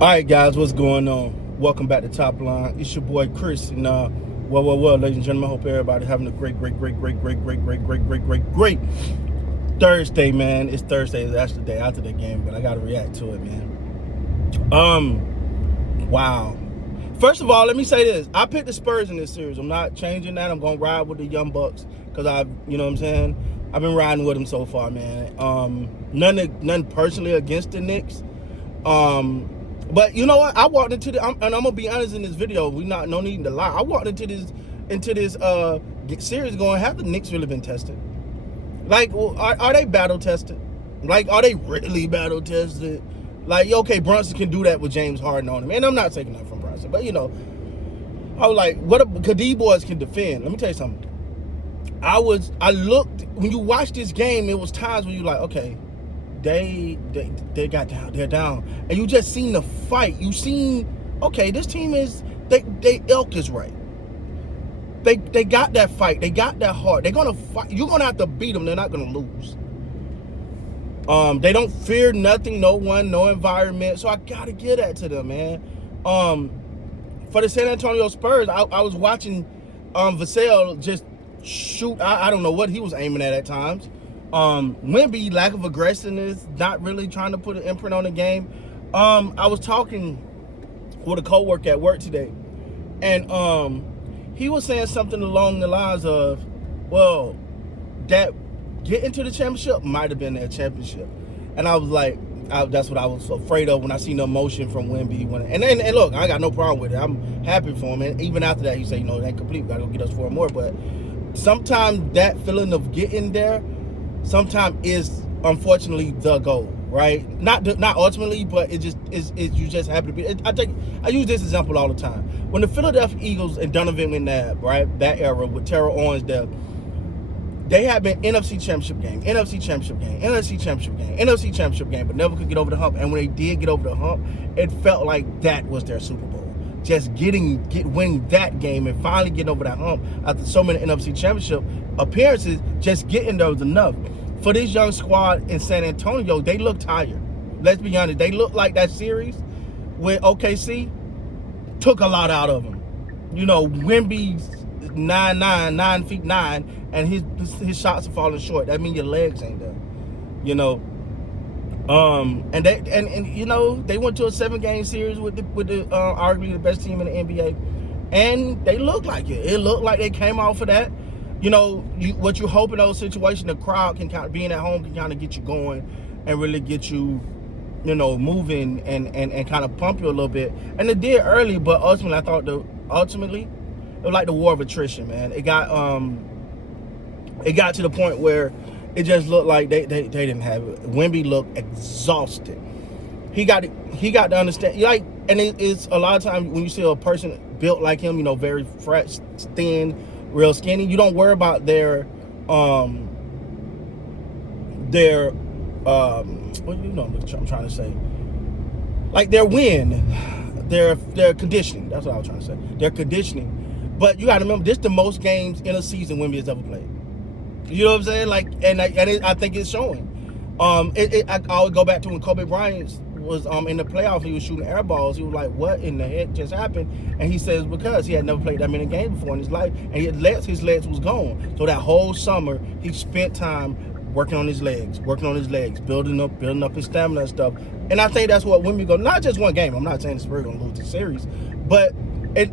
All right, guys, what's going on? Welcome back to Top Line. It's your boy Chris, and ladies and gentlemen, hope everybody having a great Thursday, man. It's Thursday. That's the day after the game, but I gotta react to it, man. Wow. First of all, let me say this: I picked the Spurs in this series. I'm not changing that. I'm gonna ride with the Young Bucks because you know what I'm saying. I've been riding with them so far, man. Nothing personally against the Knicks. But you know what? I walked into and I'm gonna be honest in this video. No need to lie. I walked into this series going, have the Knicks really been tested? Like, are they battle tested? Like, are they really battle tested? Like, okay, Brunson can do that with James Harden on him, and I'm not taking that from Brunson, but you know, I was like, because these boys can defend. Let me tell you something. I looked when you watch this game. It was times when you like, okay. They got down. They're down, and you just seen the fight. You seen, okay, this team is they elk is right. They got that fight. They got that heart. They're gonna fight. You're gonna have to beat them. They're not gonna lose. They don't fear nothing, no one, no environment. So I gotta give that to them, man. For the San Antonio Spurs, I was watching Vassell just shoot. I don't know what he was aiming at times. Wemby, lack of aggressiveness, not really trying to put an imprint on the game. I was talking with a coworker at work today, and he was saying something along the lines of, well, that getting to the championship might have been their championship. And I was like, that's what I was afraid of when I seen the emotion from Wemby. And look, I got no problem with it. I'm happy for him. And even after that, he said, you know, it ain't complete. We got to go get us 4 more. But sometimes that feeling of getting there sometimes is unfortunately the goal, right? Not ultimately, but it just is. You just happen to be. I use this example all the time. When the Philadelphia Eagles and Donovan McNabb, right, that era with Terrell Owens there, they had been NFC Championship game, but never could get over the hump. And when they did get over the hump, it felt like that was their Super Bowl. Just winning that game and finally getting over that hump after so many NFC Championship appearances, just getting there was enough. For this young squad in San Antonio, they look tired. Let's be honest. They look like that series with OKC took a lot out of them. You know, Wemby's 9 feet 9, and his shots are falling short. That means your legs ain't there. You know. And you know, they went to a 7-game series with the arguably the best team in the NBA, and they looked like it. It looked like they came off of that. You know, what you hope in those situations, the crowd can kind of, being at home can kind of get you going and really get you, you know, moving and kind of pump you a little bit. And it did early, but ultimately I thought it was like the war of attrition, man. It got to the point where it just looked like they didn't have it. Wemby looked exhausted. He got to understand, like, and it's a lot of times when you see a person built like him, you know, very fresh, thin, real skinny, you don't worry about their what you know I'm trying to say, like their win, their conditioning. That's what I was trying to say. Their conditioning. But you got to remember, this is the most games in a season Wemby has ever played. You know what I'm saying? Like, I think it's showing. I would go back to when Kobe Bryant was in the playoffs. He was shooting air balls. He was like, "What in the heck just happened?" And he says because he had never played that many games before in his life, and his legs was gone. So that whole summer he spent time working on his legs, building up his stamina and stuff. And I think that's what Wemby go. Not just one game. I'm not saying the Spurs gonna lose the series, but it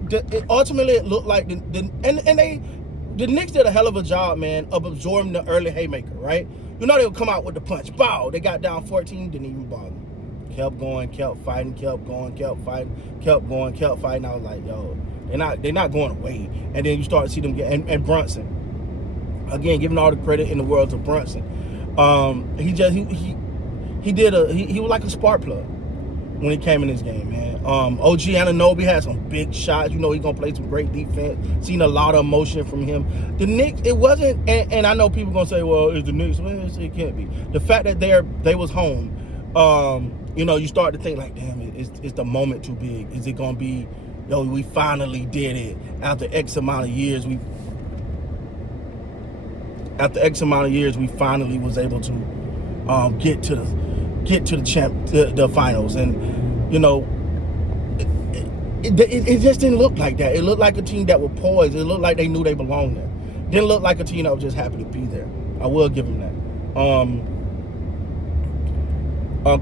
ultimately it looked like the Knicks did a hell of a job, man, of absorbing the early haymaker, right? You know they would come out with the punch. Bow! They got down 14, didn't even bother. Kept going, kept fighting, kept going, kept fighting, kept going, kept fighting. I was like, yo, they're not going away. And then you start to see them get, and Brunson. Again, giving all the credit in the world to Brunson. He was like a spark plug when he came in this game, man. OG Anunoby had some big shots. You know he's gonna play some great defense. Seen a lot of emotion from him. The Knicks, it wasn't, and I know people gonna say, well, it's the Knicks. Well, it can't be. The fact that they was home, you know, you start to think like, damn, is the moment too big? Is it gonna be, yo, we finally did it after X amount of years? We finally was able to get to the finals. And you know, it just didn't look like that. It looked like a team that was poised. It looked like they knew they belonged there. Didn't look like a team that was just happy to be there. I will give them that.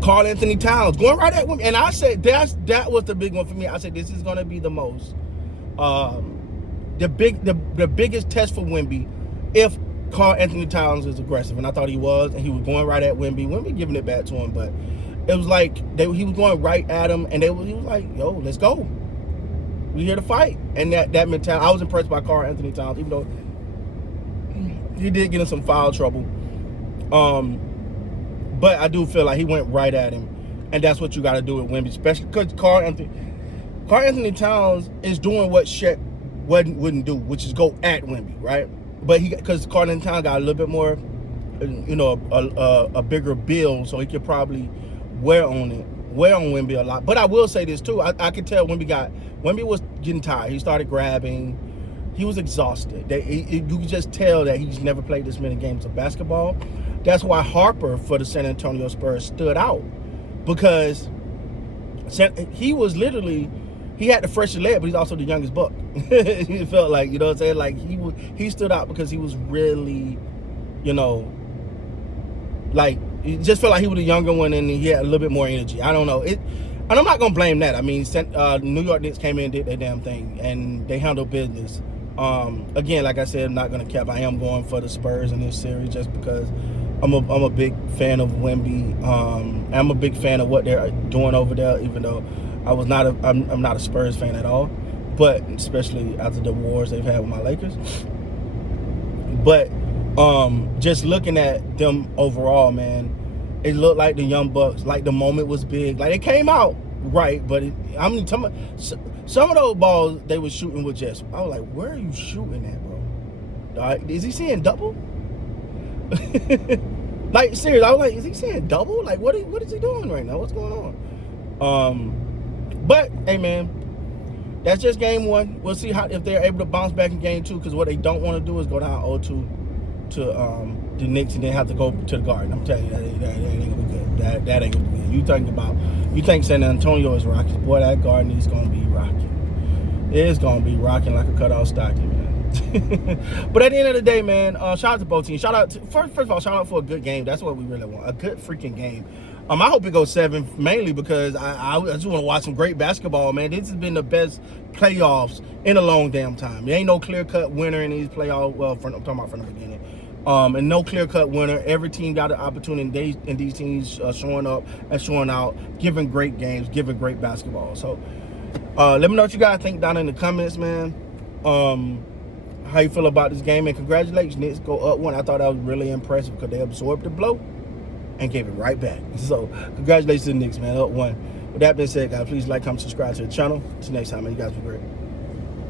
Karl Anthony Towns going right at Wemby, and I said that was the big one for me. I said this is going to be the most, the biggest test for Wemby if Karl Anthony Towns is aggressive, and I thought he was, and he was going right at Wemby. Wemby giving it back to him, but it was like he was going right at him, and he was like, "Yo, let's go. We here to fight." And that mentality, I was impressed by Karl Anthony Towns, even though he did get in some foul trouble. But I do feel like he went right at him, and that's what you got to do with Wemby, especially because Karl Anthony Towns is doing what Shaq wouldn't do, which is go at Wemby, right? But because Karl Anthony Towns got a little bit more, a bigger build, so he could probably wear on Wemby a lot. But I will say this too, I could tell Wemby was getting tired. He started grabbing. He was exhausted. You could just tell that he's never played this many games of basketball. That's why Harper for the San Antonio Spurs stood out, because he was literally, he had the freshest leg, but he's also the youngest buck. It felt like, you know what I'm saying? Like he stood out because he was really, like, it just felt like he was the younger one and he had a little bit more energy. I don't know. And I'm not going to blame that. I mean, New York Knicks came in and did their damn thing, and they handled business. Again, like I said, I'm not going to cap. I am going for the Spurs in this series just because I'm a big fan of Wemby. I'm a big fan of what they're doing over there, even though I'm not a Spurs fan at all, but especially after the wars they've had with my Lakers. But just looking at them overall, man, it looked like the Young Bucks, like the moment was big. Like, it came out right, but some of those balls they were shooting with just, I was like, where are you shooting at, bro? Is he seeing double? Like, seriously, I was like, is he seeing double? Like, what is he doing right now? What's going on? But hey, man, that's just game one. We'll see if they're able to bounce back in game two, because what they don't want to do is go down 0-2 to the Knicks and then have to go to the Garden. I'm telling you, that ain't gonna be good. That ain't gonna be good. You think San Antonio is rocking? Boy, that Garden is gonna be rocking. It's gonna be rocking like a cutout stocking, man. But at the end of the day, man, shout out to both teams. First of all, shout out for a good game. That's what we really want. A good freaking game. I hope it goes 7, mainly because I just want to watch some great basketball, man. This has been the best playoffs in a long damn time. There ain't no clear-cut winner in these playoffs. Well, I'm talking about from the beginning. And no clear-cut winner. Every team got an opportunity, and these teams showing up and showing out, giving great games, giving great basketball. So let me know what you guys think down in the comments, man. How you feel about this game, and congratulations, Knicks go up 1. I thought that was really impressive because they absorbed the blow and gave it right back. So congratulations to the Knicks, man, up 1. With that being said, guys, please like, comment, subscribe to the channel. Until next time, man, you guys be great.